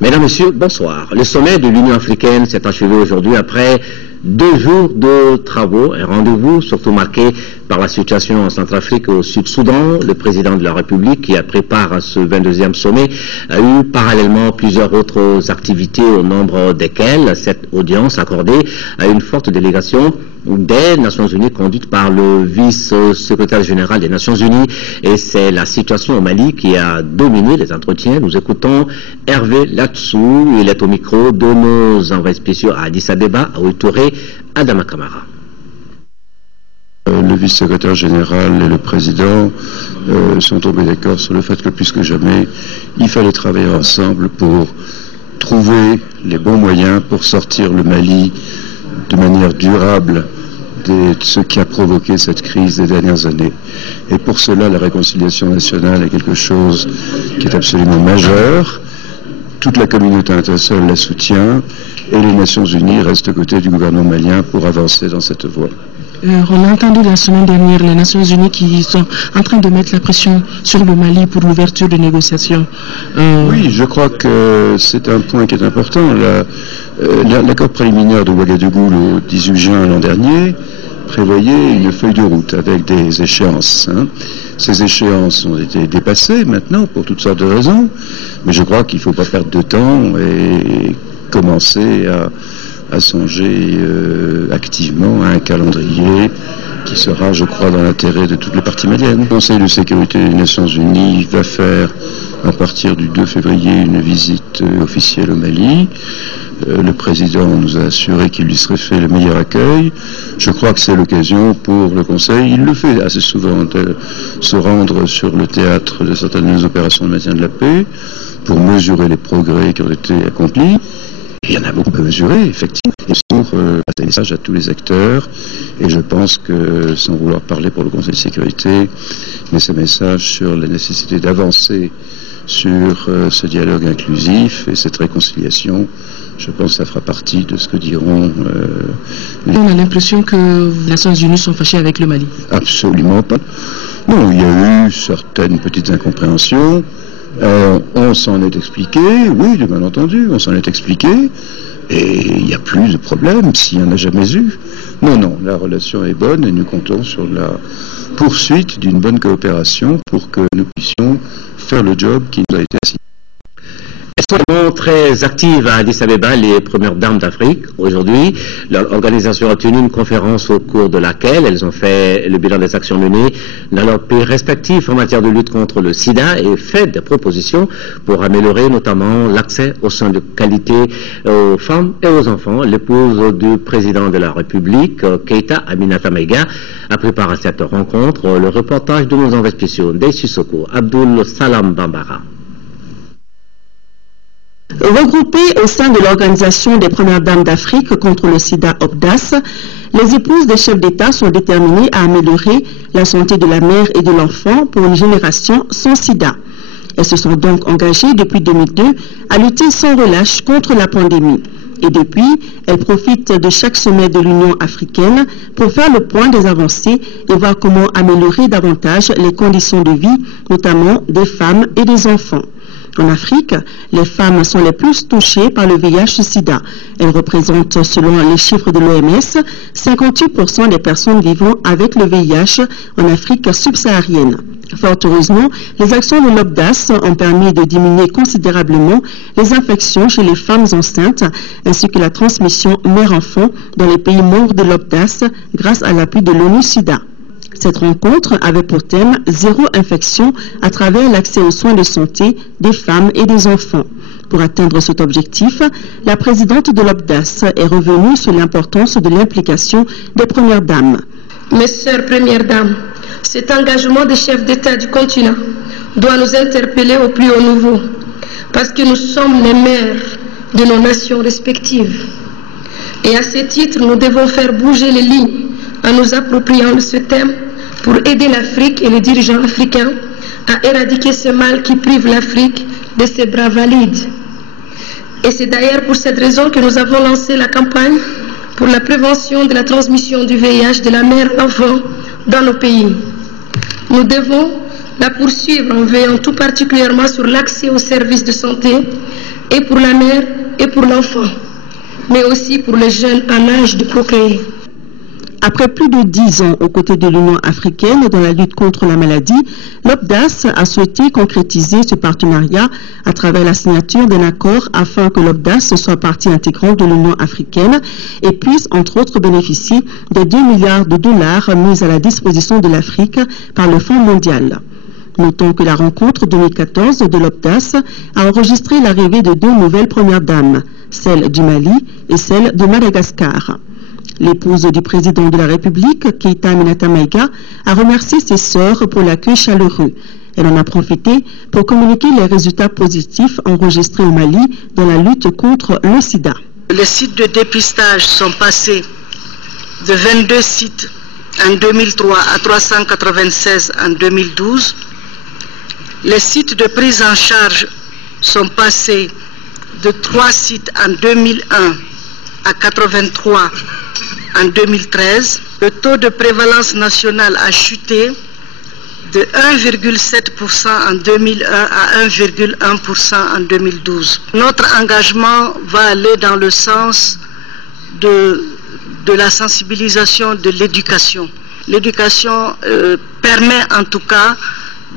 Mesdames, Messieurs, bonsoir. Le sommet de l'Union africaine s'est achevé aujourd'hui après 2 jours de travaux, un rendez-vous surtout marqué par la situation en Centrafrique et au Sud-Soudan. Le président de la République, qui a pris part à ce 22e sommet, a eu parallèlement plusieurs autres activités, au nombre desquelles cette audience accordée à une forte délégation des Nations Unies conduite par le vice-secrétaire général des Nations Unies. Et c'est la situation au Mali qui a dominé les entretiens. Nous écoutons Hervé Latsou, il est au micro de nos envoyés spéciaux à Addis Abeba, à Ouitouré, Adama Kamara. Le vice-secrétaire général et le président sont tombés d'accord sur le fait que plus que jamais, il fallait travailler ensemble pour trouver les bons moyens pour sortir le Mali de manière durable de ce qui a provoqué cette crise des dernières années. Et pour cela, la réconciliation nationale est quelque chose qui est absolument majeur. Toute la communauté internationale la soutient et les Nations Unies restent aux côtés du gouvernement malien pour avancer dans cette voie. On a entendu la semaine dernière les Nations Unies qui sont en train de mettre la pression sur le Mali pour l'ouverture de négociations. Oui, je crois que c'est un point qui est important. L'accord préliminaire de Ouagadougou le 18 juin l'an dernier prévoyait une feuille de route avec des échéances. Ces échéances ont été dépassées maintenant pour toutes sortes de raisons, mais je crois qu'il ne faut pas perdre de temps et commencer à songer activement à un calendrier qui sera, je crois, dans l'intérêt de toutes les parties maliennes. Le Conseil de sécurité des Nations Unies va faire, à partir du 2 février, une visite officielle au Mali. Le président nous a assuré qu'il lui serait fait le meilleur accueil. Je crois que c'est l'occasion pour le Conseil, il le fait assez souvent, de se rendre sur le théâtre de certaines opérations de maintien de la paix pour mesurer les progrès qui ont été accomplis. Il y en a beaucoup à mesurer, effectivement, et pour passer un message à tous les acteurs. Et je pense que, sans vouloir parler pour le Conseil de sécurité, mais ce message sur la nécessité d'avancer sur ce dialogue inclusif et cette réconciliation, je pense que ça fera partie de ce que diront On a l'impression que les Nations Unies sont fâchées avec le Mali. Absolument pas. Non, il y a eu certaines petites incompréhensions. On s'en est expliqué, oui, bien entendu, on s'en est expliqué, et il n'y a plus de problème s'il n'y en a jamais eu. Non, la relation est bonne et nous comptons sur la poursuite d'une bonne coopération pour que nous puissions faire le job qui nous a été assigné. Elles sont très actives à Addis Abeba, les premières dames d'Afrique. Aujourd'hui, l'organisation a tenu une conférence au cours de laquelle elles ont fait le bilan des actions menées dans leurs pays respectifs en matière de lutte contre le sida et fait des propositions pour améliorer notamment l'accès aux soins de qualité aux femmes et aux enfants. L'épouse du président de la République, Keïta Aminata Maïga, a préparé cette rencontre. Le reportage de nos envoyés spéciaux, Ndeye Sissoko, Abdul Salam Bambara. Regroupées au sein de l'Organisation des Premières Dames d'Afrique contre le sida OPDAS, les épouses des chefs d'État sont déterminées à améliorer la santé de la mère et de l'enfant pour une génération sans sida. Elles se sont donc engagées depuis 2002 à lutter sans relâche contre la pandémie. Et depuis, elles profitent de chaque sommet de l'Union africaine pour faire le point des avancées et voir comment améliorer davantage les conditions de vie, notamment des femmes et des enfants. En Afrique, les femmes sont les plus touchées par le VIH-Sida. Elles représentent, selon les chiffres de l'OMS, 58% des personnes vivant avec le VIH en Afrique subsaharienne. Fort heureusement, les actions de l'OPDAS ont permis de diminuer considérablement les infections chez les femmes enceintes ainsi que la transmission mère-enfant dans les pays membres de l'OPDAS grâce à l'appui de l'ONU-SIDA. Cette rencontre avait pour thème « Zéro infection » à travers l'accès aux soins de santé des femmes et des enfants. Pour atteindre cet objectif, la présidente de l'OPDAS est revenue sur l'importance de l'implication des premières dames. Mes sœurs premières dames, cet engagement des chefs d'État du continent doit nous interpeller au plus haut niveau, parce que nous sommes les mères de nos nations respectives. Et à ce titre, nous devons faire bouger les lignes en nous appropriant de ce thème pour aider l'Afrique et les dirigeants africains à éradiquer ce mal qui prive l'Afrique de ses bras valides. Et c'est d'ailleurs pour cette raison que nous avons lancé la campagne pour la prévention de la transmission du VIH de la mère à l'enfant dans nos pays. Nous devons la poursuivre en veillant tout particulièrement sur l'accès aux services de santé et pour la mère et pour l'enfant, mais aussi pour les jeunes en âge de procréer. Après plus de 10 ans aux côtés de l'Union africaine dans la lutte contre la maladie, l'OPDAS a souhaité concrétiser ce partenariat à travers la signature d'un accord afin que l'OPDAS soit partie intégrante de l'Union africaine et puisse entre autres bénéficier des 2 milliards de dollars mis à la disposition de l'Afrique par le Fonds mondial. Notons que la rencontre 2014 de l'OPDAS a enregistré l'arrivée de 2 nouvelles premières dames, celle du Mali et celle de Madagascar. L'épouse du président de la République, Keïta Aminata Maïga, a remercié ses sœurs pour l'accueil chaleureux. Elle en a profité pour communiquer les résultats positifs enregistrés au Mali dans la lutte contre le sida. Les sites de dépistage sont passés de 22 sites en 2003 à 396 en 2012. Les sites de prise en charge sont passés de 3 sites en 2001 à 83 en 2013. Le taux de prévalence nationale a chuté de 1,7% en 2001 à 1,1% en 2012. Notre engagement va aller dans le sens de la sensibilisation de l'éducation. L'éducation permet en tout cas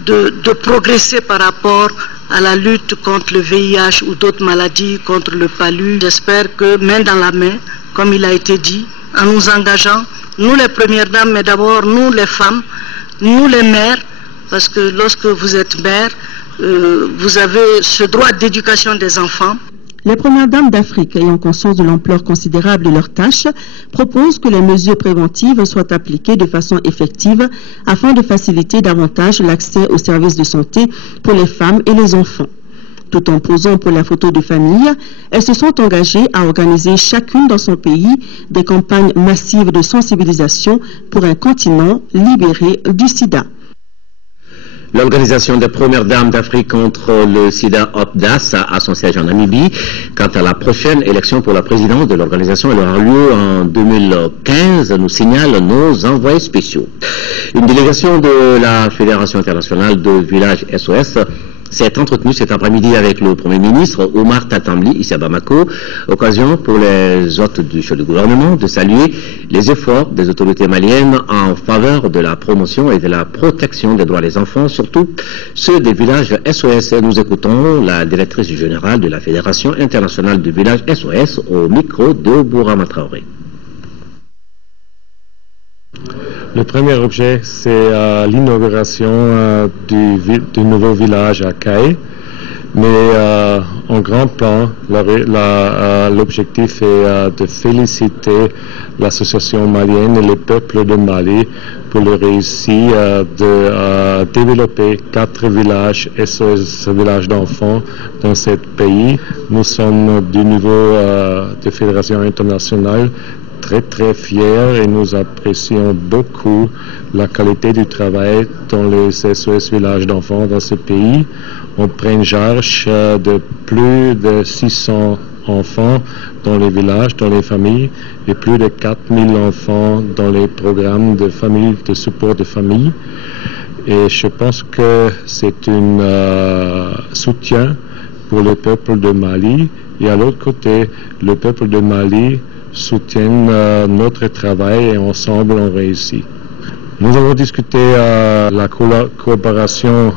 de progresser par rapport à la lutte contre le VIH ou d'autres maladies, contre le palu. J'espère que main dans la main, comme il a été dit, en nous engageant, nous les premières dames, mais d'abord nous les femmes, nous les mères, parce que lorsque vous êtes mère, vous avez ce droit d'éducation des enfants. Les premières dames d'Afrique, ayant conscience de l'ampleur considérable de leurs tâches, proposent que les mesures préventives soient appliquées de façon effective afin de faciliter davantage l'accès aux services de santé pour les femmes et les enfants. Tout en posant pour la photo de famille, elles se sont engagées à organiser chacune dans son pays des campagnes massives de sensibilisation pour un continent libéré du sida. L'organisation des premières dames d'Afrique contre le sida OPDAS a son siège en Namibie. Quant à la prochaine élection pour la présidence de l'organisation, elle aura lieu en 2015, nous signalent nos envoyés spéciaux. Une délégation de la Fédération internationale de villages SOS s'est entretenu cet après-midi avec le Premier ministre Omar Tatamli, ici à Bamako, occasion pour les hôtes du chef du gouvernement de saluer les efforts des autorités maliennes en faveur de la promotion et de la protection des droits des enfants, surtout ceux des villages SOS. Nous écoutons la directrice générale de la Fédération internationale de villages SOS au micro de Bourama Traoré. Le premier objet, c'est l'inauguration du nouveau village à Kaye. Mais en grand plan, l'objectif est de féliciter l'association malienne et le peuple de Mali pour le réussite de développer 4 villages SOS villages d'enfants dans ce pays. Nous sommes du niveau de Fédération internationale très fiers et nous apprécions beaucoup la qualité du travail dans les SOS villages d'enfants dans ce pays. On prend en charge de plus de 600 enfants dans les villages, dans les familles, et plus de 4000 enfants dans les programmes de famille, de support de famille. Et je pense que c'est un soutien pour le peuple de Mali. Et à l'autre côté, le peuple de Mali soutient notre travail et ensemble on réussit. Nous avons discuté la coopération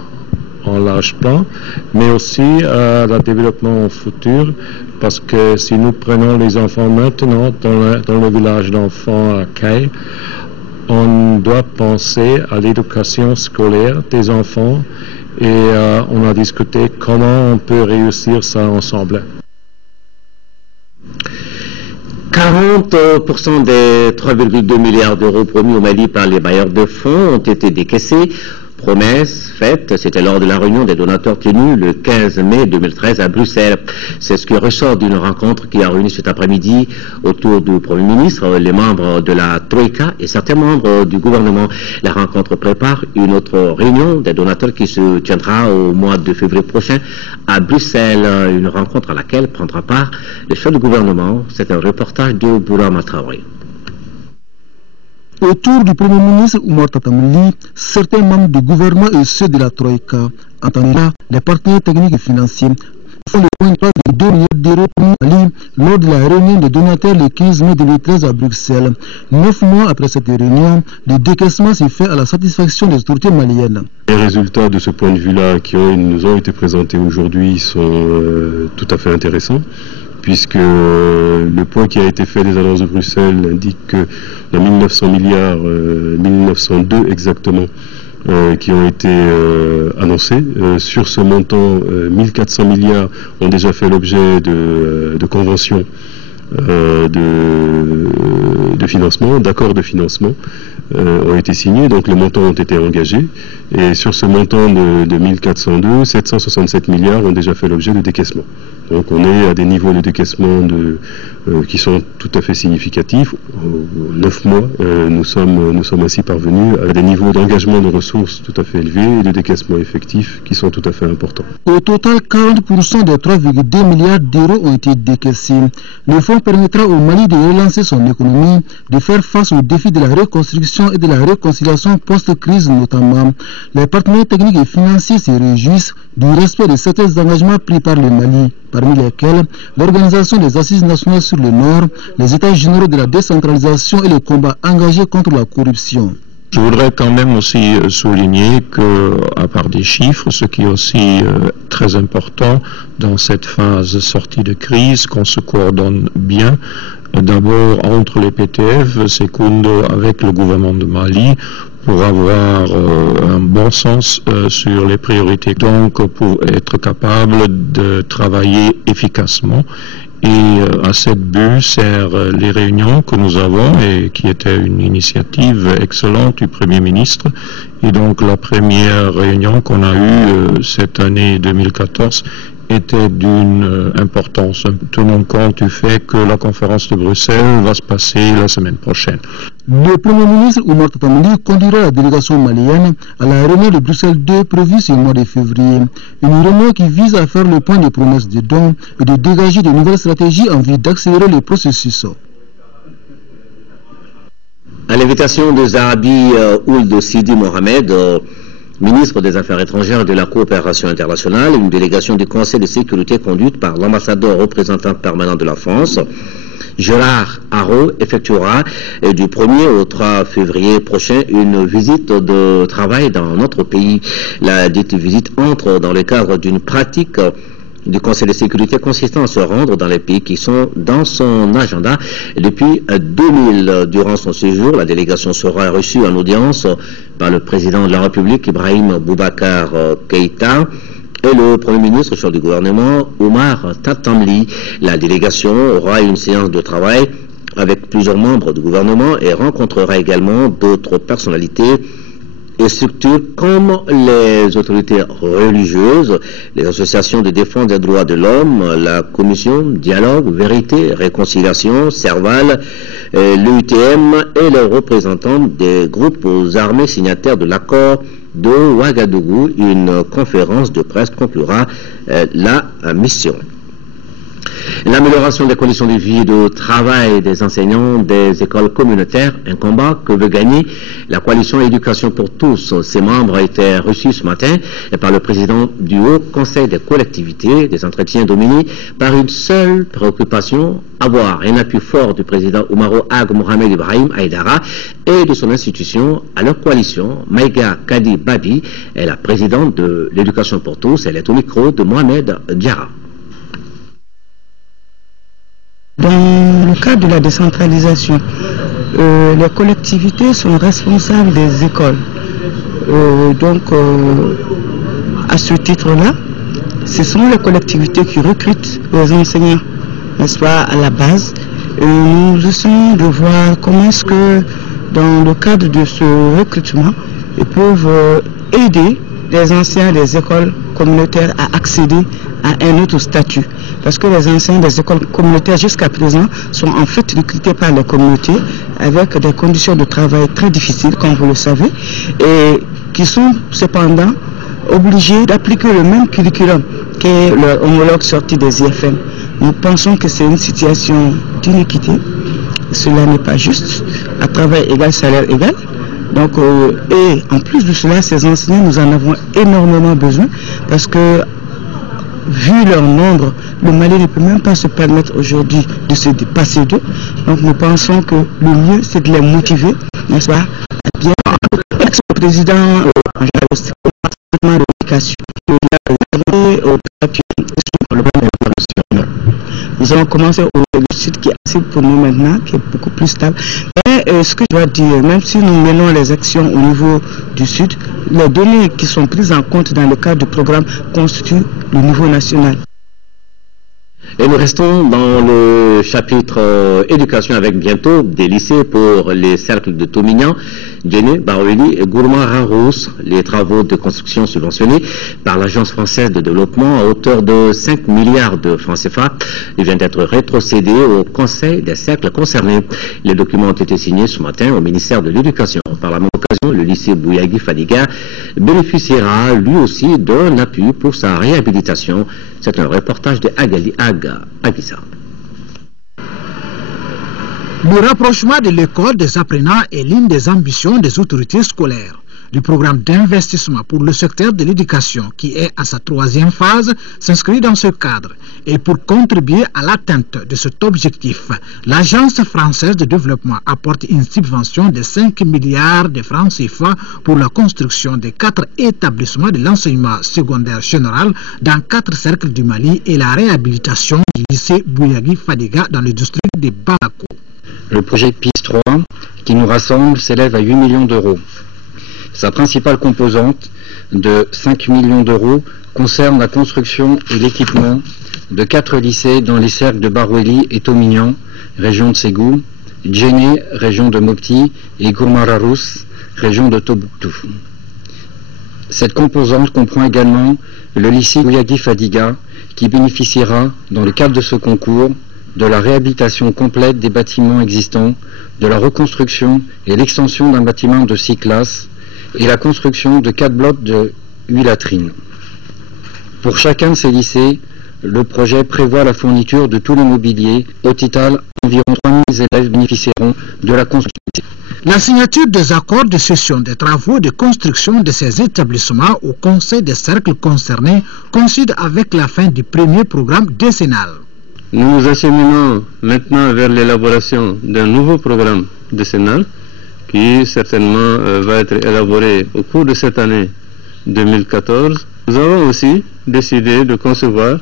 en large plan, mais aussi le développement futur, parce que si nous prenons les enfants maintenant dans le village d'enfants à Kaye, on doit penser à l'éducation scolaire des enfants et on a discuté comment on peut réussir ça ensemble. 40% des 3,2 milliards d'euros promis au Mali par les bailleurs de fonds ont été décaissés. Promesse faite, c'était lors de la réunion des donateurs tenue le 15 mai 2013 à Bruxelles. C'est ce qui ressort d'une rencontre qui a réuni cet après-midi autour du Premier ministre, les membres de la Troïka et certains membres du gouvernement. La rencontre prépare une autre réunion des donateurs qui se tiendra au mois de février prochain à Bruxelles. Une rencontre à laquelle prendra part le chef du gouvernement. C'est un reportage de Bourama Traoré. Autour du Premier ministre Oumar Tatamli, certains membres du gouvernement et ceux de la Troïka, entendent là les partenaires techniques et financiers fonds de 2 milliards d'euros pour Mali lors de la réunion des donateurs le 15 mai 2013 à Bruxelles. 9 mois après cette réunion, le décaissement s'est fait à la satisfaction des autorités maliennes. Les résultats de ce point de vue-là qui nous ont été présentés aujourd'hui sont tout à fait intéressants, puisque le point qui a été fait des annonces de Bruxelles indique que dans 1900 milliards, 1902 exactement, qui ont été annoncés. Sur ce montant, 1400 milliards ont déjà fait l'objet de conventions de financement, d'accords de financement ont été signés, donc les montants ont été engagés. Et sur ce montant de 1402, 767 milliards ont déjà fait l'objet de décaissement. Donc on est à des niveaux de décaissement qui sont tout à fait significatifs. En 9 mois, nous sommes ainsi parvenus à des niveaux d'engagement de ressources tout à fait élevés et de décaissement effectif qui sont tout à fait importants. Au total, 40% des 3,2 milliards d'euros ont été décaissés. Le fonds permettra au Mali de relancer son économie, de faire face aux défis de la reconstruction et de la réconciliation post-crise notamment. Les partenaires techniques et financiers se réjouissent du respect de certains engagements pris par le Mali, parmi lesquels l'organisation des assises nationales sur le Nord, les états généraux de la décentralisation et le combat engagé contre la corruption. Je voudrais quand même aussi souligner que, à part des chiffres, ce qui est aussi très important dans cette phase sortie de crise, qu'on se coordonne bien, d'abord entre les PTF, secondo avec le gouvernement de Mali, pour avoir un bon sens sur les priorités, donc pour être capable de travailler efficacement. Et à cette but servent les réunions que nous avons et qui était une initiative excellente du Premier ministre. Et donc la première réunion qu'on a eue cette année 2014 était d'une importance, tenant compte du fait que la conférence de Bruxelles va se passer la semaine prochaine. Le Premier ministre Oumar Tatamali conduira la délégation malienne à la réunion de Bruxelles 2 prévue ce mois de février. Une réunion qui vise à faire le point des promesses de dons et de dégager de nouvelles stratégies en vue d'accélérer le processus. À l'invitation de Zarabi Ould Sidi Mohamed, ministre des Affaires étrangères et de la coopération internationale, une délégation du Conseil de sécurité conduite par l'ambassadeur représentant permanent de la France, Gérard Haro, effectuera du 1er au 3 février prochain une visite de travail dans notre pays. La dite visite entre dans le cadre d'une pratique du Conseil de sécurité consistant à se rendre dans les pays qui sont dans son agenda depuis 2000. Durant son séjour, la délégation sera reçue en audience par le président de la République, Ibrahim Boubacar Keïta, et le Premier ministre chef du gouvernement, Oumar Tatamli. La délégation aura une séance de travail avec plusieurs membres du gouvernement et rencontrera également d'autres personnalités et structures comme les autorités religieuses, les associations de défense des droits de l'homme, la commission Dialogue, Vérité, Réconciliation, Serval, l'UTM et les représentants des groupes armés signataires de l'accord de Ouagadougou. Une conférence de presse conclura la mission. L'amélioration des conditions de vie et de travail des enseignants des écoles communautaires, un combat que veut gagner la coalition Éducation pour tous. Ses membres étaient reçus ce matin par le président du Haut Conseil des collectivités, des entretiens dominés par une seule préoccupation, avoir un appui fort du président Oumaro Ag Mohamed Ibrahim Aïdara et de son institution à leur coalition. Maïga Kadi Babi est la présidente de l'Éducation pour tous. Elle est au micro de Mohamed Diarra. Dans le cadre de la décentralisation, les collectivités sont responsables des écoles. À ce titre-là, ce sont les collectivités qui recrutent les enseignants, n'est-ce pas, à la base. Nous essayons de voir comment est-ce que, dans le cadre de ce recrutement, ils peuvent aider les enseignants des écoles communautaires à accéder à un autre statut. Parce que les enseignants des écoles communautaires jusqu'à présent sont en fait recrutés par les communautés avec des conditions de travail très difficiles, comme vous le savez, et qui sont cependant obligés d'appliquer le même curriculum que leur homologue sorti des IFM. Nous pensons que c'est une situation d'inéquité. Cela n'est pas juste. À travail égal, salaire égal. Donc, et en plus de cela, ces enseignants, nous en avons énormément besoin parce que vu leur nombre, le Mali ne peut même pas se permettre aujourd'hui de se dépasser d'eux. Donc nous pensons que le mieux c'est de les motiver, n'est-ce pas, à bien. L'ex-président de l'éducation, nous allons commencer au sud qui est assez pour nous maintenant, qui est beaucoup plus stable. Mais ce que je dois dire, même si nous menons les actions au niveau du sud, les données qui sont prises en compte dans le cadre du programme constituent le niveau national. Et nous restons dans le chapitre éducation avec bientôt des lycées pour les cercles de Tomignan, Djéné, Baroueli et Gourma-Rarousse. Les travaux de construction subventionnés par l'Agence française de développement à hauteur de 5 milliards de francs CFA. Ils viennent d'être rétrocédés au conseil des cercles concernés. Les documents ont été signés ce matin au ministère de l'Éducation. Par la même occasion, le lycée Bouyagui Fadiga bénéficiera lui aussi d'un appui pour sa réhabilitation. C'est un reportage de Agali Aguissa. Le rapprochement de l'école des apprenants est l'une des ambitions des autorités scolaires. Le programme d'investissement pour le secteur de l'éducation, qui est à sa 3e phase, s'inscrit dans ce cadre. Et pour contribuer à l'atteinte de cet objectif, l'Agence française de développement apporte une subvention de 5 milliards de francs CFA pour la construction de 4 établissements de l'enseignement secondaire général dans 4 cercles du Mali et la réhabilitation du lycée Bouyagui Fadiga dans le district de Bamako. Le projet PIS 3, qui nous rassemble, s'élève à 8 millions d'euros. Sa principale composante, de 5 millions d'euros, concerne la construction et l'équipement de 4 lycées dans les cercles de Baroueli et Tomignan, région de Ségou, Djéné, région de Mopti, et Gourma-Rarousse, région de Tombouctou. Cette composante comprend également le lycée Bouyagui Fadiga, qui bénéficiera, dans le cadre de ce concours, de la réhabilitation complète des bâtiments existants, de la reconstruction et l'extension d'un bâtiment de 6 classes, et la construction de 4 blocs de 8 latrines. Pour chacun de ces lycées, le projet prévoit la fourniture de tout le mobilier. Au total, environ 3000 élèves bénéficieront de la construction. La signature des accords de cession des travaux de construction de ces établissements au Conseil des cercles concernés coïncide avec la fin du premier programme décennal. Nous nous acheminons maintenant vers l'élaboration d'un nouveau programme décennal qui certainement va être élaboré au cours de cette année 2014. Nous avons aussi décidé de concevoir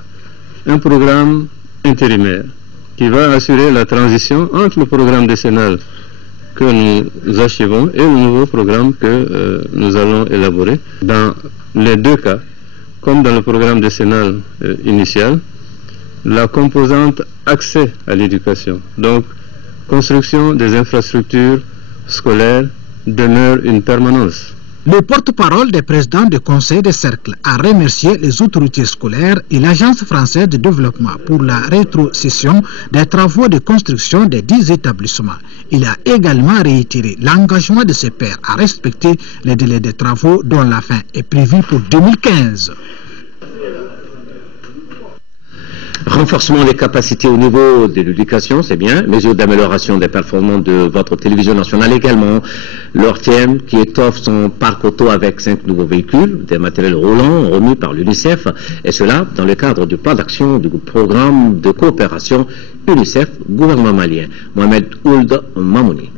un programme intérimaire qui va assurer la transition entre le programme décennal que nous achevons et le nouveau programme que nous allons élaborer. Dans les deux cas, comme dans le programme décennal initial, la composante accès à l'éducation, donc construction des infrastructures scolaires, demeure une permanence. Le porte-parole des présidents du Conseil des cercles a remercié les autorités scolaires et l'Agence française de développement pour la rétrocession des travaux de construction des 10 établissements. Il a également réitéré l'engagement de ses pairs à respecter les délais des travaux dont la fin est prévue pour 2015. Renforcement des capacités au niveau de l'éducation, c'est bien. Mesures d'amélioration des performances de votre télévision nationale également. L'ORTM qui étoffe son parc auto avec 5 nouveaux véhicules, des matériels roulants remis par l'UNICEF, et cela dans le cadre du plan d'action du programme de coopération UNICEF gouvernement malien. Mohamed Ould Mamouni.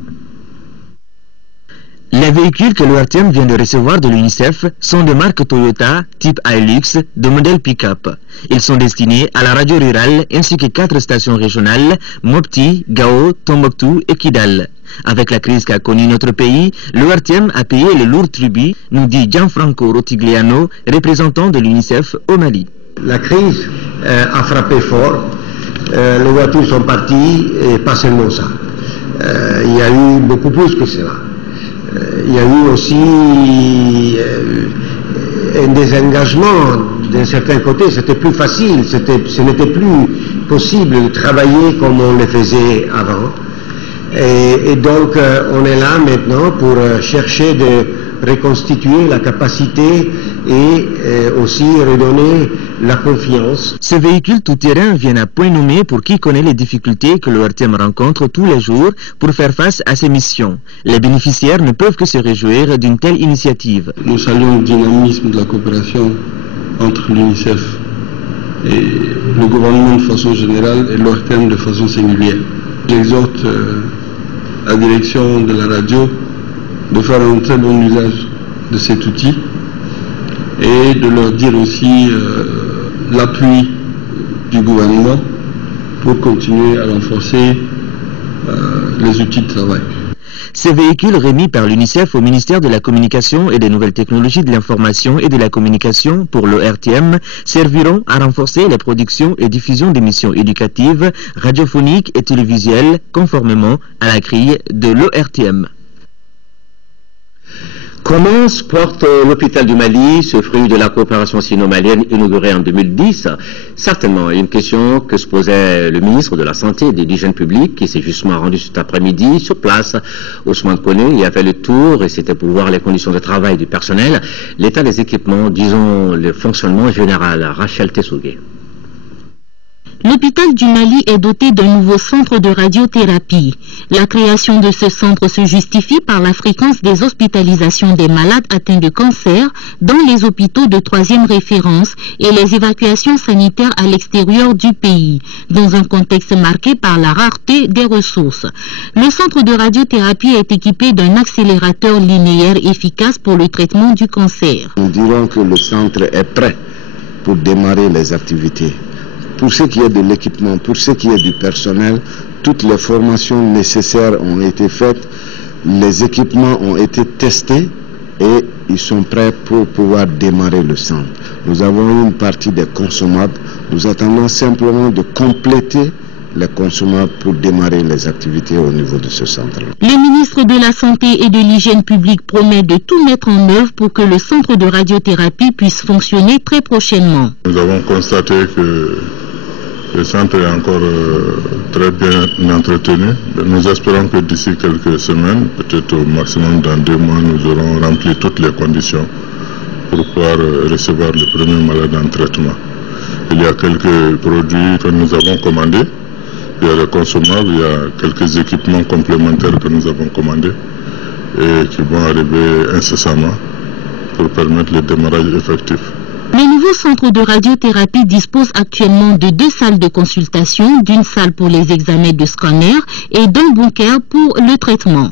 Les véhicules que l'ORTM vient de recevoir de l'UNICEF sont de marque Toyota, type Hilux, de modèle pick-up. Ils sont destinés à la radio rurale ainsi que 4 stations régionales, Mopti, Gao, Tombouctou et Kidal. Avec la crise qu'a connue notre pays, l'ORTM a payé le lourd tribut, nous dit Gianfranco Rotigliano, représentant de l'UNICEF au Mali. La crise a frappé fort, les voitures sont parties et pas seulement ça. Il y a eu beaucoup plus que cela. Il y a eu aussi un désengagement d'un certain côté, c'était plus facile, ce n'était plus possible de travailler comme on le faisait avant. Et donc on est là maintenant pour chercher de reconstituer la capacité et aussi redonner la confiance. Ces véhicules tout-terrain viennent à point nommé pour qui connaît les difficultés que l'ORTM rencontre tous les jours pour faire face à ces missions. Les bénéficiaires ne peuvent que se réjouir d'une telle initiative. Nous saluons le dynamisme de la coopération entre l'UNICEF et le gouvernement de façon générale et l'ORTM de façon singulière. J'exhorte la direction de la radio de faire un très bon usage de cet outil et de leur dire aussi l'appui du gouvernement pour continuer à renforcer les outils de travail. Ces véhicules remis par l'UNICEF au ministère de la Communication et des Nouvelles Technologies de l'Information et de la Communication pour l'ORTM serviront à renforcer la production et diffusion d'émissions éducatives, radiophoniques et télévisuelles conformément à la grille de l'ORTM. Comment se porte l'hôpital du Mali, ce fruit de la coopération sino-malienne inaugurée en 2010? Certainement, une question que se posait le ministre de la Santé et de l'Hygiène publique, qui s'est justement rendu cet après-midi sur place. Ousmane Koné y a fait le tour et c'était pour voir les conditions de travail du personnel, l'état des équipements, disons le fonctionnement général. Rachel Tessougué. L'hôpital du Mali est doté d'un nouveau centre de radiothérapie. La création de ce centre se justifie par la fréquence des hospitalisations des malades atteints de cancer dans les hôpitaux de 3e référence et les évacuations sanitaires à l'extérieur du pays, dans un contexte marqué par la rareté des ressources. Le centre de radiothérapie est équipé d'un accélérateur linéaire efficace pour le traitement du cancer. Nous dirons que le centre est prêt pour démarrer les activités. Pour ce qui est de l'équipement, pour ce qui est du personnel, toutes les formations nécessaires ont été faites, les équipements ont été testés et ils sont prêts pour pouvoir démarrer le centre. Nous avons une partie des consommables, nous attendons simplement de compléter les consommables pour démarrer les activités au niveau de ce centre. Le ministre de la Santé et de l'Hygiène publique promet de tout mettre en œuvre pour que le centre de radiothérapie puisse fonctionner très prochainement. Nous avons constaté que le centre est encore très bien entretenu. Nous espérons que d'ici quelques semaines, peut-être au maximum dans 2 mois, nous aurons rempli toutes les conditions pour pouvoir recevoir le premier malade en traitement. Il y a quelques produits que nous avons commandés, il y a les consommables, il y a quelques équipements complémentaires que nous avons commandés et qui vont arriver incessamment pour permettre le démarrage effectif. Le nouveau centre de radiothérapie dispose actuellement de 2 salles de consultation, d'une salle pour les examens de scanner et d'un bunker pour le traitement.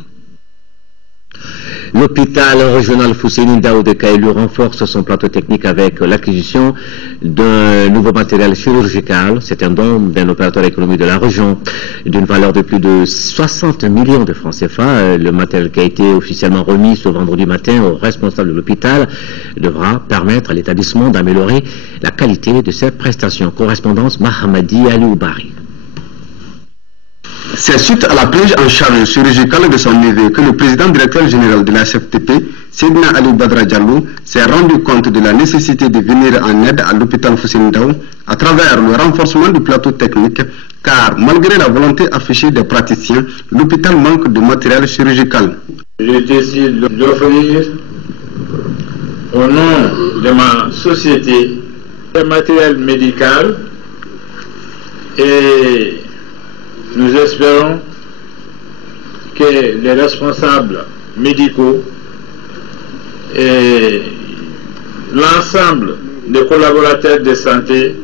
L'hôpital régional Fousséine Ndao de Kailou renforce son plateau technique avec l'acquisition d'un nouveau matériel chirurgical. C'est un don d'un opérateur économique de la région d'une valeur de plus de 60 millions de francs CFA. Le matériel qui a été officiellement remis ce vendredi matin aux responsables de l'hôpital devra permettre à l'établissement d'améliorer la qualité de ses prestations. Correspondance Mahamadi Alioubari. C'est suite à la prise en charge chirurgicale de son neveu que le président directeur général de la CFTP, Seydina Ali Badra Diallo, s'est rendu compte de la nécessité de venir en aide à l'hôpital Fousséine Ndao à travers le renforcement du plateau technique, car malgré la volonté affichée des praticiens, l'hôpital manque de matériel chirurgical. Je décide d'offrir au nom de ma société un matériel médical et nous espérons que les responsables médicaux et l'ensemble des collaborateurs de santé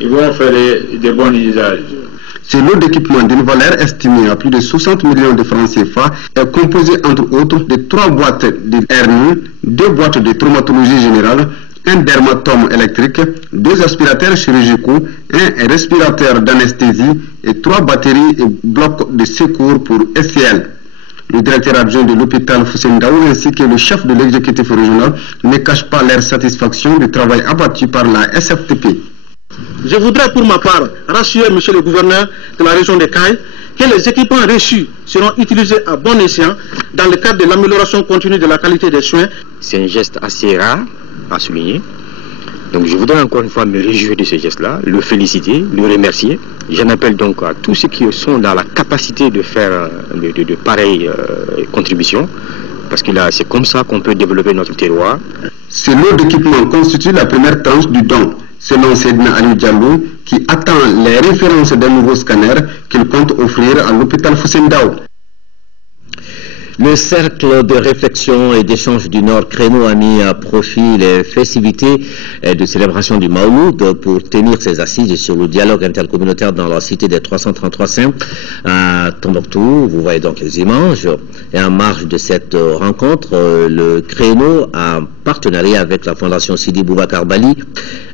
ils vont faire de bons usages. Ce lot d'équipements d'une valeur estimée à plus de 60 millions de francs CFA est composé entre autres de 3 boîtes de hernie, 2 boîtes de traumatologie générale, un dermatome électrique, 2 aspirateurs chirurgicaux, un respirateur d'anesthésie et 3 batteries et blocs de secours pour SCL. Le directeur adjoint de l'hôpital Fousséine Ndao ainsi que le chef de l'exécutif régional ne cachent pas leur satisfaction du travail abattu par la SFTP. Je voudrais pour ma part rassurer monsieur le gouverneur de la région de Caille que les équipements reçus seront utilisés à bon escient dans le cadre de l'amélioration continue de la qualité des soins. C'est un geste assez rare à souligner. Donc je voudrais encore une fois me réjouir de ce geste-là, le féliciter, le remercier. J'en appelle donc à tous ceux qui sont dans la capacité de faire de pareilles contributions, parce que là c'est comme ça qu'on peut développer notre terroir. Ce lot d'équipements constitue la première tranche du don, selon Seydina Ali Diallo, qui attend les références d'un nouveau scanner qu'il compte offrir à l'hôpital Fousséine Ndao. Le cercle de réflexion et d'échange du Nord Créneau a mis à profit les festivités de célébration du Maouloud pour tenir ses assises sur le dialogue intercommunautaire dans la cité des 333 Saints à Tombouctou. Vous voyez donc les images. Et en marge de cette rencontre, le Créneau, en partenariat avec la Fondation Sidi Boubacar Bali,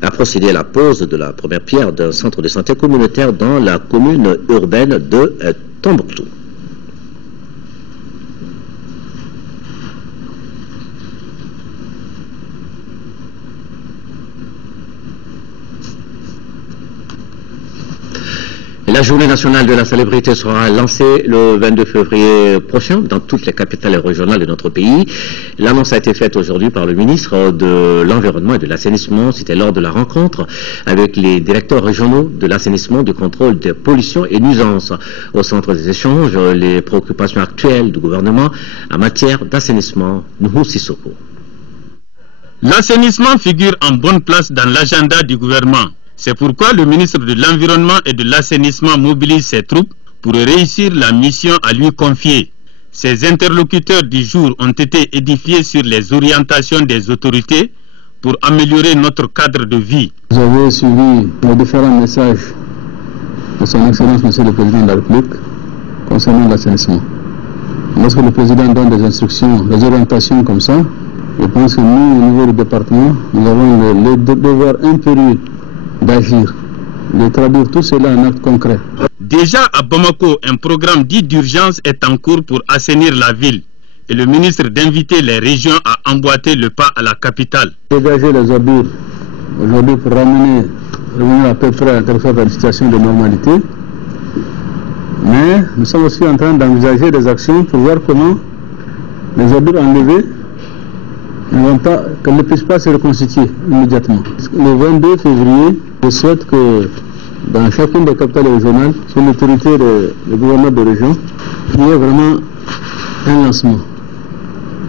a procédé à la pose de la première pierre d'un centre de santé communautaire dans la commune urbaine de Tombouctou. La journée nationale de la célébrité sera lancée le 22 février prochain dans toutes les capitales régionales de notre pays. L'annonce a été faite aujourd'hui par le ministre de l'Environnement et de l'Assainissement. C'était lors de la rencontre avec les directeurs régionaux de l'assainissement, du contrôle des pollutions et nuisances. Au centre des échanges, les préoccupations actuelles du gouvernement en matière d'assainissement. Nuhu Sissoko. L'assainissement figure en bonne place dans l'agenda du gouvernement. C'est pourquoi le ministre de l'Environnement et de l'Assainissement mobilise ses troupes pour réussir la mission à lui confier. Ces interlocuteurs du jour ont été édifiés sur les orientations des autorités pour améliorer notre cadre de vie. Vous avez suivi les différents messages de son Excellence Monsieur le Président de la République concernant l'assainissement. Lorsque le Président donne des instructions, des orientations comme ça, je pense que nous, au niveau du département, nous avons le devoir impérieux d'agir, de traduire tout cela en actes concrets. Déjà à Bamako, un programme dit d'urgence est en cours pour assainir la ville et le ministre d'inviter les régions à emboîter le pas à la capitale. Dégager les ordures aujourd'hui pour revenir à peu près à quelque sorte à une situation de normalité, mais nous sommes aussi en train d'envisager des actions pour voir comment les ordures enlevées qu'elles ne puissent pas se reconstituer immédiatement. Le 22 février, je souhaite que dans chacune des capitales régionales, sous l'autorité du gouvernement de région, il y ait vraiment un lancement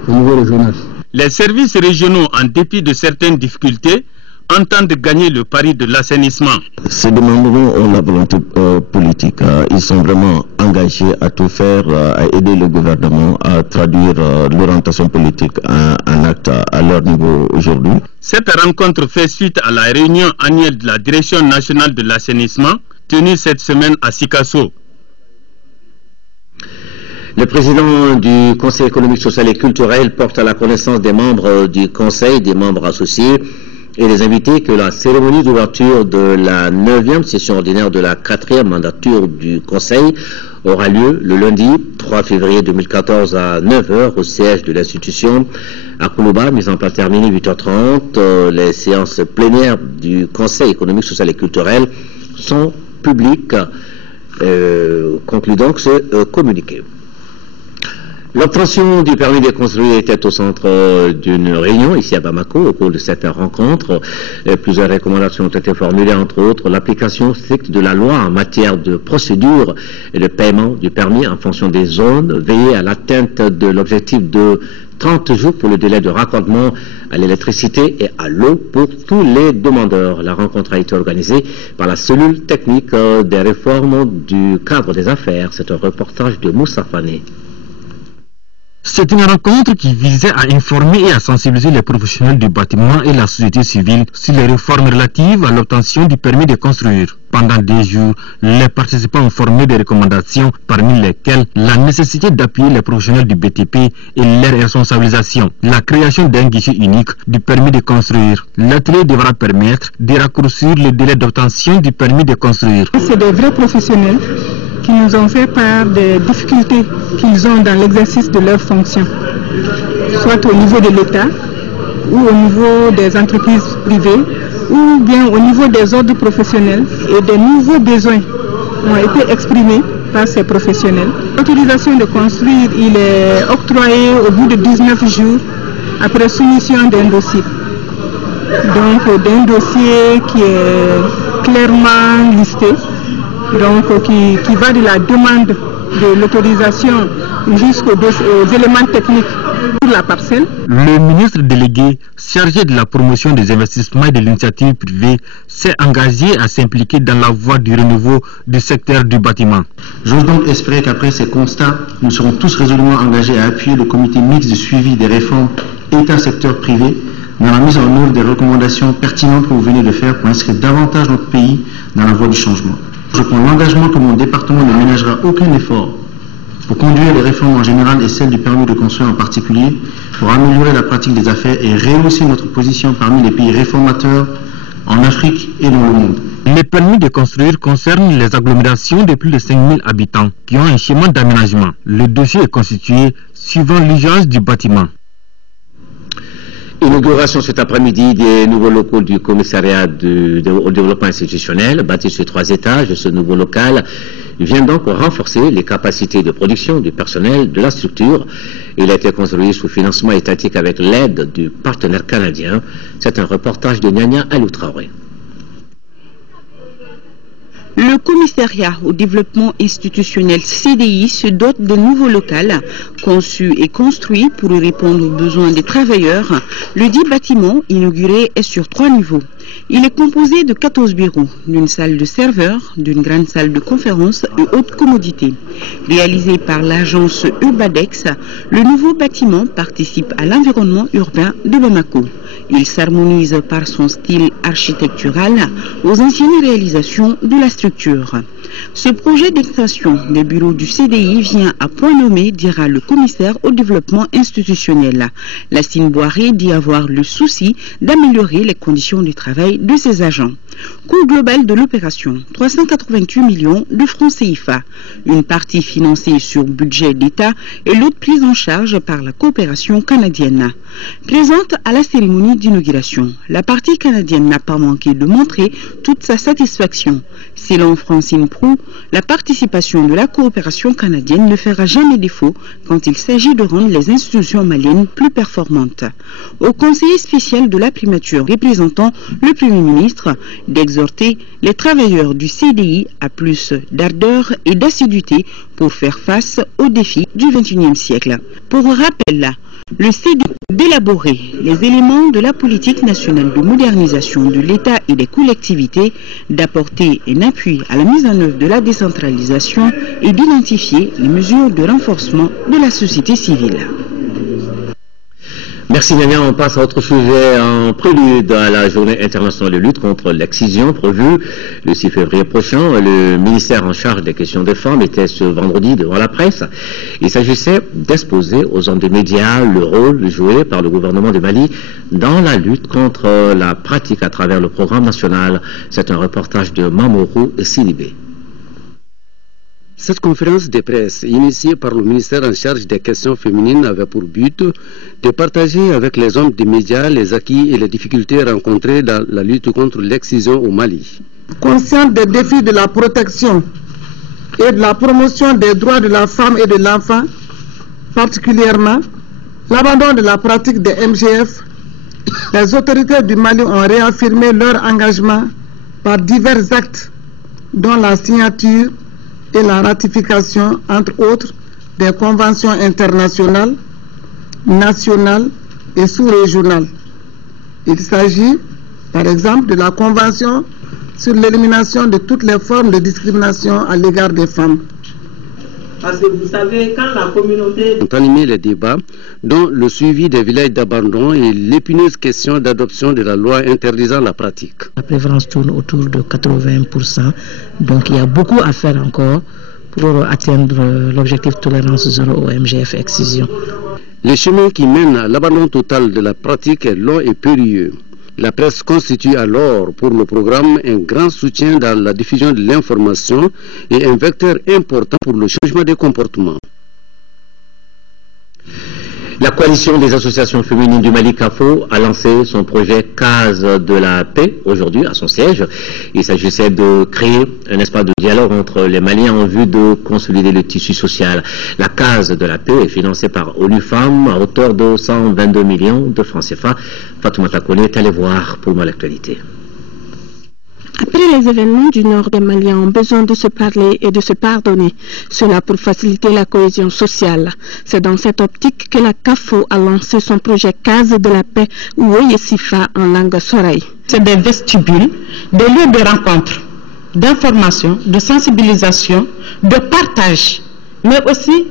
au niveau régional. Les services régionaux, en dépit de certaines difficultés, entendent gagner le pari de l'assainissement. Ces membres ont la volonté politique. Ils sont vraiment engagés à tout faire, à aider le gouvernement à traduire l'orientation politique en acte à leur niveau aujourd'hui. Cette rencontre fait suite à la réunion annuelle de la Direction nationale de l'assainissement tenue cette semaine à Sikasso. Le président du Conseil économique, social et culturel porte à la connaissance des membres du Conseil, des membres associés, et les invités que la cérémonie d'ouverture de la 9e session ordinaire de la 4e mandature du Conseil aura lieu le lundi 3 février 2014 à 9h au siège de l'institution à Koulouba, mise en place terminée 8h30. Les séances plénières du Conseil économique, social et culturel sont publiques, conclut donc ce communiqué. L'obtention du permis de construire était au centre d'une réunion ici à Bamako. Au cours de cette rencontre, plusieurs recommandations ont été formulées, entre autres l'application stricte de la loi en matière de procédure et de paiement du permis en fonction des zones, veiller à l'atteinte de l'objectif de 30 jours pour le délai de raccordement à l'électricité et à l'eau pour tous les demandeurs. La rencontre a été organisée par la cellule technique des réformes du cadre des affaires. C'est un reportage de Moussa Fané. C'est une rencontre qui visait à informer et à sensibiliser les professionnels du bâtiment et la société civile sur les réformes relatives à l'obtention du permis de construire. Pendant 2 jours, les participants ont formé des recommandations, parmi lesquelles la nécessité d'appuyer les professionnels du BTP et leur responsabilisation, la création d'un guichet unique du permis de construire. L'atelier devra permettre de raccourcir le délai d'obtention du permis de construire. C'est des vrais professionnels qui nous ont fait part des difficultés qu'ils ont dans l'exercice de leurs fonctions, soit au niveau de l'État ou au niveau des entreprises privées ou bien au niveau des ordres professionnels, et des nouveaux besoins ont été exprimés par ces professionnels. L'autorisation de construire, il est octroyé au bout de 19 jours après soumission d'un dossier. Donc d'un dossier qui est clairement listé, donc qui va de la demande de l'autorisation jusqu'aux éléments techniques Pour la parcelle, le ministre délégué chargé de la promotion des investissements et de l'initiative privée s'est engagé à s'impliquer dans la voie du renouveau du secteur du bâtiment. J'ose donc espérer qu'après ces constats, nous serons tous résolument engagés à appuyer le comité mixte de suivi des réformes État-secteur privé dans la mise en œuvre des recommandations pertinentes que vous venez de faire pour inscrire davantage notre pays dans la voie du changement. Je prends l'engagement que mon département ne ménagera aucun effort pour conduire les réformes en général et celles du permis de construire en particulier, pour améliorer la pratique des affaires et rehausser notre position parmi les pays réformateurs en Afrique et dans le monde. Les permis de construire concernent les agglomérations de plus de 5000 habitants qui ont un schéma d'aménagement. Le dossier est constitué suivant l'usage du bâtiment. Inauguration cet après-midi des nouveaux locaux du commissariat au développement institutionnel, bâti sur 3 étages. Ce nouveau local vient donc renforcer les capacités de production du personnel de la structure. Il a été construit sous financement étatique avec l'aide du partenaire canadien. C'est un reportage de Nyanya Aloutraoré. Le commissariat au développement institutionnel CDI se dote de nouveaux locaux conçus et construits pour répondre aux besoins des travailleurs. Le dit bâtiment inauguré est sur 3 niveaux. Il est composé de 14 bureaux, d'une salle de serveurs, d'une grande salle de conférence et autres commodités. Réalisé par l'agence Urbadex, le nouveau bâtiment participe à l'environnement urbain de Bamako. Il s'harmonise par son style architectural aux anciennes réalisations de la structure. Ce projet d'extension des bureaux du CDI vient à point nommé, dira le commissaire au développement institutionnel. Lacine Boiré dit avoir le souci d'améliorer les conditions de travail de ses agents. Coût global de l'opération, 388 millions de francs CFA. Une partie financée sur budget d'État et l'autre prise en charge par la coopération canadienne. Présente à la cérémonie d'inauguration, la partie canadienne n'a pas manqué de montrer toute sa satisfaction. Selon Francine Prou, la participation de la coopération canadienne ne fera jamais défaut quand il s'agit de rendre les institutions maliennes plus performantes. Au conseiller spécial de la primature représentant le Premier ministre d'exhorter les travailleurs du CDI à plus d'ardeur et d'assiduité pour faire face aux défis du XXIe siècle. Pour rappel, le CDI d'élaborer les éléments de la politique nationale de modernisation de l'État et des collectivités, d'apporter un appui à la mise en œuvre de la décentralisation et d'identifier les mesures de renforcement de la société civile. Merci Nania, on passe à autre sujet en prélude à la journée internationale de lutte contre l'excision prévue le 6 février prochain. Le ministère en charge des questions des femmes était ce vendredi devant la presse. Il s'agissait d'exposer aux hommes des médias le rôle joué par le gouvernement du Mali dans la lutte contre la pratique à travers le programme national. C'est un reportage de Mamourou Sidibé. Cette conférence de presse, initiée par le ministère en charge des questions féminines, avait pour but de partager avec les hommes des médias les acquis et les difficultés rencontrées dans la lutte contre l'excision au Mali. Conscient des défis de la protection et de la promotion des droits de la femme et de l'enfant, particulièrement l'abandon de la pratique des MGF, les autorités du Mali ont réaffirmé leur engagement par divers actes, dont la signature et la ratification, entre autres, des conventions internationales, nationales et sous-régionales. Il s'agit, par exemple, de la Convention sur l'élimination de toutes les formes de discrimination à l'égard des femmes. Parce que vous savez, quand la communauté ont animé les débats, dont le suivi des villages d'abandon et l'épineuse question d'adoption de la loi interdisant la pratique. La prévalence tourne autour de 80%, donc il y a beaucoup à faire encore pour atteindre l'objectif tolérance zéro au MGF excision. Le chemin qui mène à l'abandon total de la pratique est long et périlleux. La presse constitue alors pour le programme un grand soutien dans la diffusion de l'information et un vecteur important pour le changement des comportements. La coalition des associations féminines du Mali CAFO a lancé son projet Case de la paix aujourd'hui à son siège. Il s'agissait de créer un espace de dialogue entre les Maliens en vue de consolider le tissu social. La Case de la paix est financée par ONU Femmes à hauteur de 122 millions de francs CFA. Fatoumata Kone est allée voir pour moi l'actualité. Après les événements du nord des Maliens ont besoin de se parler et de se pardonner. Cela pour faciliter la cohésion sociale. C'est dans cette optique que la CAFO a lancé son projet Case de la paix ou Oyesifa en langue soraï. C'est des vestibules, des lieux de rencontre, d'information, de sensibilisation, de partage. Mais aussi,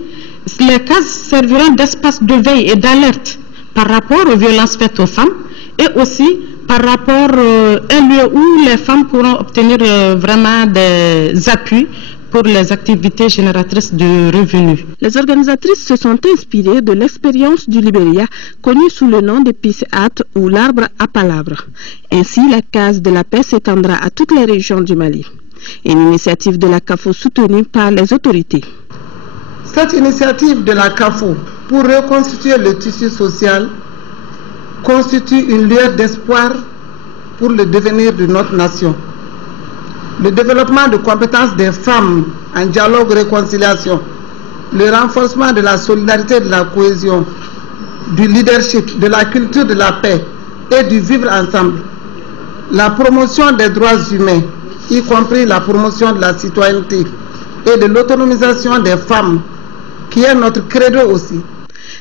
les cases serviront d'espace de veille et d'alerte par rapport aux violences faites aux femmes et aussi par rapport à un lieu où les femmes pourront obtenir vraiment des appuis pour les activités génératrices de revenus. Les organisatrices se sont inspirées de l'expérience du Libéria, connue sous le nom de Peace Hat ou l'arbre à palabres. Ainsi, la case de la paix s'étendra à toutes les régions du Mali. Une initiative de la CAFO soutenue par les autorités. Cette initiative de la CAFO pour reconstituer le tissu social constitue une lueur d'espoir pour le devenir de notre nation. Le développement de compétences des femmes en dialogue et réconciliation, le renforcement de la solidarité et de la cohésion, du leadership, de la culture de la paix et du vivre ensemble, la promotion des droits humains, y compris la promotion de la citoyenneté et de l'autonomisation des femmes, qui est notre credo aussi.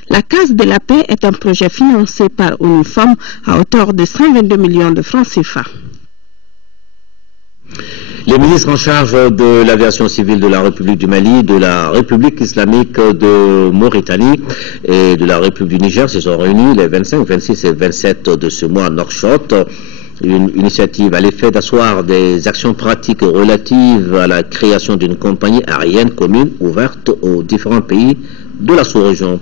La Case de la paix est un projet financé par ONU Femmes à hauteur de 122 millions de francs CFA. Les ministres en charge de l'aviation civile de la République du Mali, de la République islamique de Mauritanie et de la République du Niger se sont réunis les 25, 26 et 27 de ce mois à Nouakchott. Une initiative à l'effet d'asseoir des actions pratiques relatives à la création d'une compagnie aérienne commune ouverte aux différents pays de la sous-région.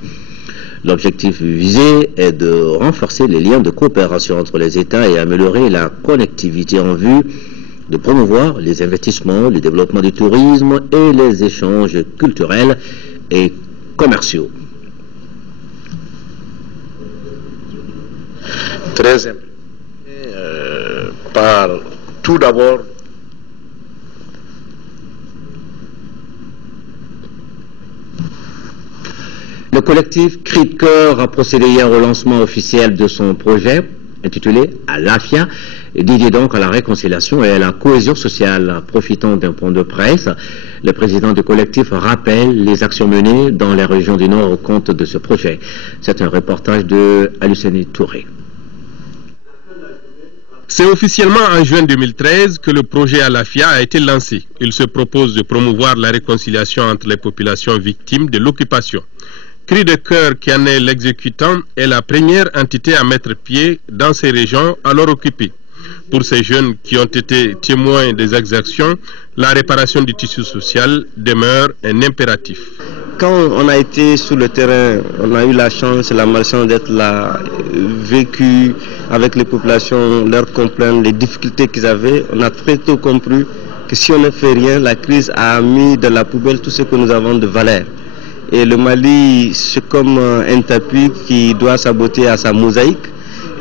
L'objectif visé est de renforcer les liens de coopération entre les États et améliorer la connectivité en vue de promouvoir les investissements, le développement du tourisme et les échanges culturels et commerciaux. Très important. Par tout d'abord le collectif Cri de Cœur a procédé hier au lancement officiel de son projet intitulé Alafia, dédié donc à la réconciliation et à la cohésion sociale. Profitant d'un point de presse, le président du collectif rappelle les actions menées dans les régions du Nord au compte de ce projet. C'est un reportage de Aluseni Touré. C'est officiellement en juin 2013 que le projet Alafia a été lancé. Il se propose de promouvoir la réconciliation entre les populations victimes de l'occupation. Cri de Cœur, qui en est l'exécutant, est la première entité à mettre pied dans ces régions alors occupées. Pour ces jeunes qui ont été témoins des exactions, la réparation du tissu social demeure un impératif. Quand on a été sur le terrain, on a eu la chance et la malchance d'être là, vécu avec les populations, leurs complaintes, les difficultés qu'ils avaient. On a très tôt compris que si on ne fait rien, la crise a mis dans la poubelle tout ce que nous avons de valeur. Et le Mali, c'est comme un tapis qui doit s'aboter à sa mosaïque.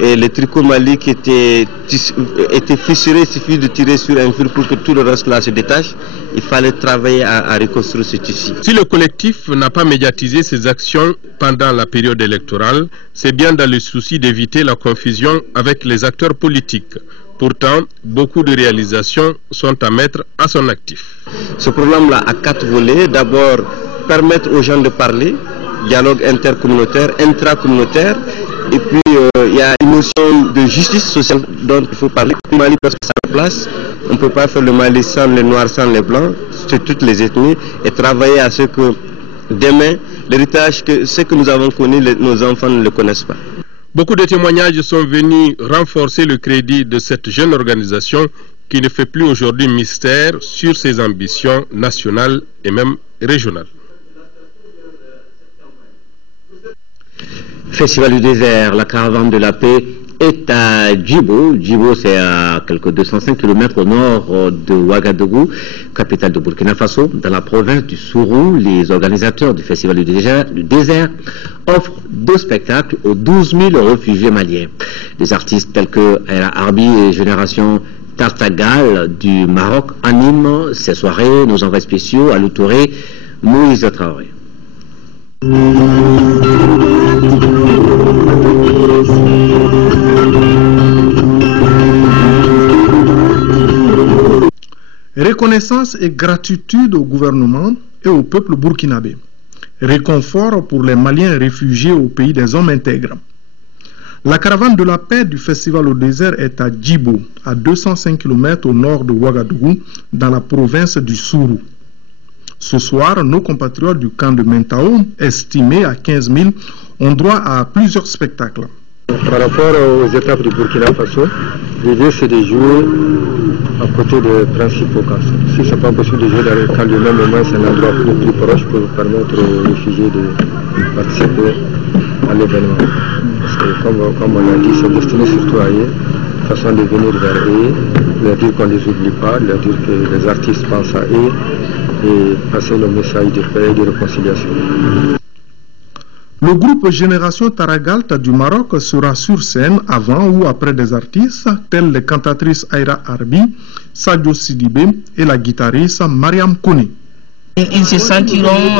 Et le tricot Mali qui était fissuré, il suffit de tirer sur un fil pour que tout le reste là se détache. Il fallait travailler à reconstruire ce tissu. Si le collectif n'a pas médiatisé ses actions pendant la période électorale, c'est bien dans le souci d'éviter la confusion avec les acteurs politiques. Pourtant, beaucoup de réalisations sont à mettre à son actif. Ce programme-là a 4 volets. D'abord, permettre aux gens de parler, dialogue intercommunautaire, intracommunautaire. Et puis, il y a une notion de justice sociale dont il faut parler. Le Mali parce que sa place, on ne peut pas faire le Mali sans les Noirs, sans les Blancs, c'est toutes les ethnies, et travailler à ce que demain, l'héritage, ce que nous avons connu, nos enfants ne le connaissent pas. Beaucoup de témoignages sont venus renforcer le crédit de cette jeune organisation qui ne fait plus aujourd'hui mystère sur ses ambitions nationales et même régionales. Festival du désert, la caravane de la paix est à Djibo. Djibo, c'est à quelques 205 km au nord de Ouagadougou, capitale de Burkina Faso. Dans la province du Sourou, les organisateurs du Festival du désert offrent 2 spectacles aux 12 000 réfugiés maliens. Des artistes tels que El Arbi et Génération Tartagal du Maroc animent ces soirées. Nos envois spéciaux à Loutouré, Moïse Traoré. Reconnaissance et gratitude au gouvernement et au peuple burkinabé. Réconfort pour les Maliens réfugiés au pays des hommes intègres. La caravane de la paix du festival au désert est à Djibo, à 205 km au nord de Ouagadougou, dans la province du Sourou. Ce soir, nos compatriotes du camp de Mentao, estimés à 15 000, ont droit à plusieurs spectacles. Par rapport aux étapes du Burkina Faso, l'idée c'est de jouer à côté des principaux camps. Si ce n'est pas possible de jouer dans le camp lui-même, au moins c'est un endroit plus proche pour permettre aux réfugiés de participer à l'événement. Parce que comme on l'a dit, c'est destiné surtout à eux, façon de venir vers eux, leur dire qu'on ne les oublie pas, leur dire que les artistes pensent à eux et passer le message de paix et de réconciliation. Le groupe Génération Taragalt du Maroc sera sur scène avant ou après des artistes tels les cantatrices Aïra Arbi, Sadio Sidibé et la guitariste Mariam Kouni. Ils se sentiront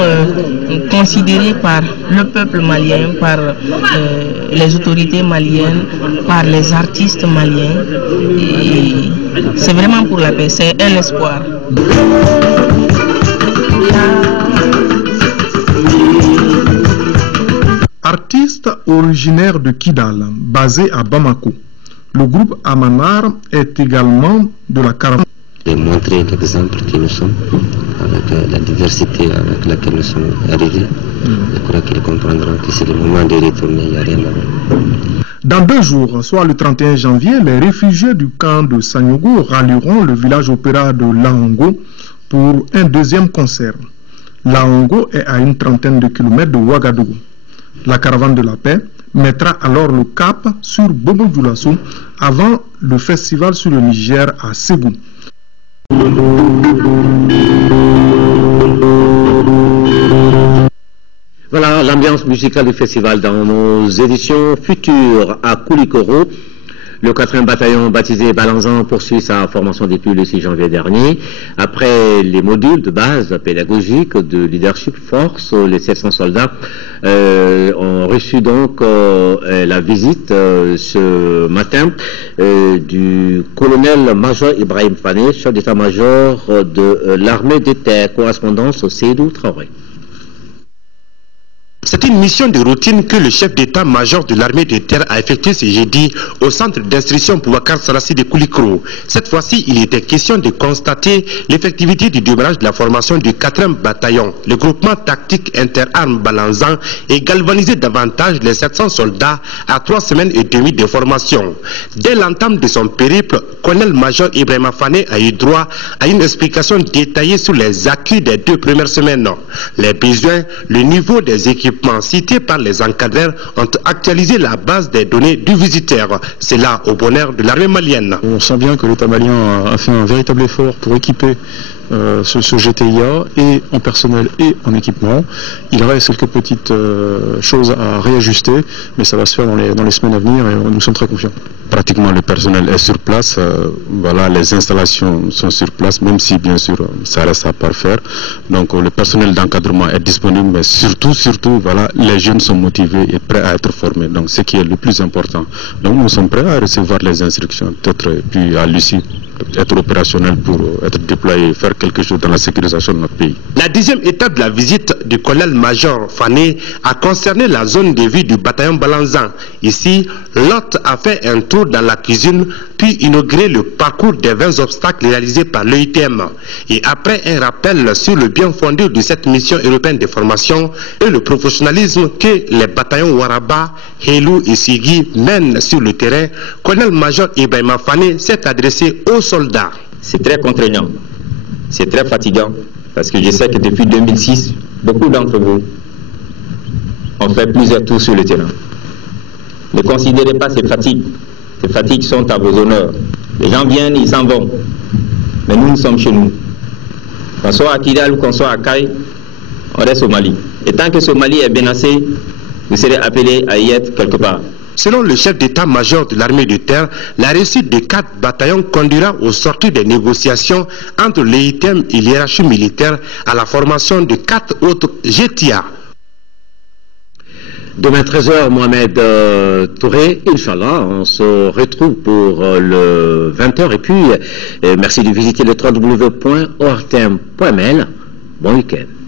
considérés par le peuple malien, par les autorités maliennes, par les artistes maliens. C'est vraiment pour la paix, c'est un espoir. Artiste originaire de Kidal, basé à Bamako, le groupe Amanar est également de la caravane. Et montrer l'exemple que nous sommes, avec la diversité avec laquelle nous sommes arrivés. Je crois qu'ils comprendront que c'est le moment de retourner, il n'y a rien à voir. Dans 2 jours, soit le 31 janvier, les réfugiés du camp de Sanyogo rallieront le village opéra de Laongo pour un deuxième concert. Laongo est à une trentaine de kilomètres de Ouagadougou. La caravane de la paix mettra alors le cap sur Bobo Dioulasso avant le festival sur le Niger à Ségou. Voilà l'ambiance musicale du festival dans nos éditions futures à Koulikoro. Le 4e bataillon baptisé Balanzan poursuit sa formation depuis le 6 janvier dernier. Après les modules de base pédagogique de leadership force, les 700 soldats ont reçu donc la visite ce matin du colonel-major Ibrahim Fane, chef d'état-major de l'armée de terre, correspondance au Seydou Traoré. C'est une mission de routine que le chef d'état-major de l'armée de terre a effectuée ce jeudi au centre d'instruction Boubacar Sarassi de Koulikoro. Cette fois-ci, il était question de constater l'effectivité du démarrage de la formation du 4e bataillon. Le groupement tactique interarmes Balanzan et galvaniser davantage les 700 soldats à 3 semaines et demie de formation. Dès l'entame de son périple, colonel-major Ibrahim Fane a eu droit à une explication détaillée sur les acquis des 2 premières semaines. Les besoins, le niveau des équipements cités par les encadreurs ont actualisé la base des données du visiteur. C'est là au bonheur de l'armée malienne. On sent bien que l'État malien a fait un véritable effort pour équiper ce GTIA et en personnel et en équipement. Il reste quelques petites choses à réajuster, mais ça va se faire dans les semaines à venir et nous sommes très confiants. Pratiquement le personnel est sur place, voilà, les installations sont sur place, même si bien sûr ça reste à parfaire. Donc le personnel d'encadrement est disponible, mais surtout voilà, les jeunes sont motivés et prêts à être formés, donc ce qui est le plus important. Donc nous sommes prêts à recevoir les instructions, peut-être puis à l'issue être opérationnel pour être déployé, faire quelque chose dans la sécurisation de notre pays. La 10e étape de la visite du colonel-major Fane a concerné la zone de vie du bataillon Balanzan. Ici, l'hôte a fait un tour dans la cuisine, puis inauguré le parcours des 20 obstacles réalisés par l'EITM. Et après un rappel sur le bien fondé de cette mission européenne de formation et le professionnalisme que les bataillons Waraba, Helou et Sigui mènent sur le terrain, colonel-major Ibrahim Fane s'est adressé aux soldats. C'est très contraignant, c'est très fatigant, parce que je sais que depuis 2006, beaucoup d'entre vous ont fait plusieurs tours sur le terrain. Ne considérez pas ces fatigues sont à vos honneurs. Les gens viennent, ils s'en vont, mais nous sommes chez nous. Qu'on soit à Kidal ou qu'on soit à Kaï, on reste au Mali. Et tant que ce Mali est menacé, vous serez appelé à y être quelque part. Selon le chef d'état-major de l'armée de terre, la réussite des 4 bataillons conduira aux sorties des négociations entre l'EITM et l'hiérarchie militaire à la formation de 4 autres GTIA. Demain 13h, Mohamed Touré, Inch'Allah, on se retrouve pour le 20h. Et puis, merci de visiter le www.ortem.ml. Bon week-end.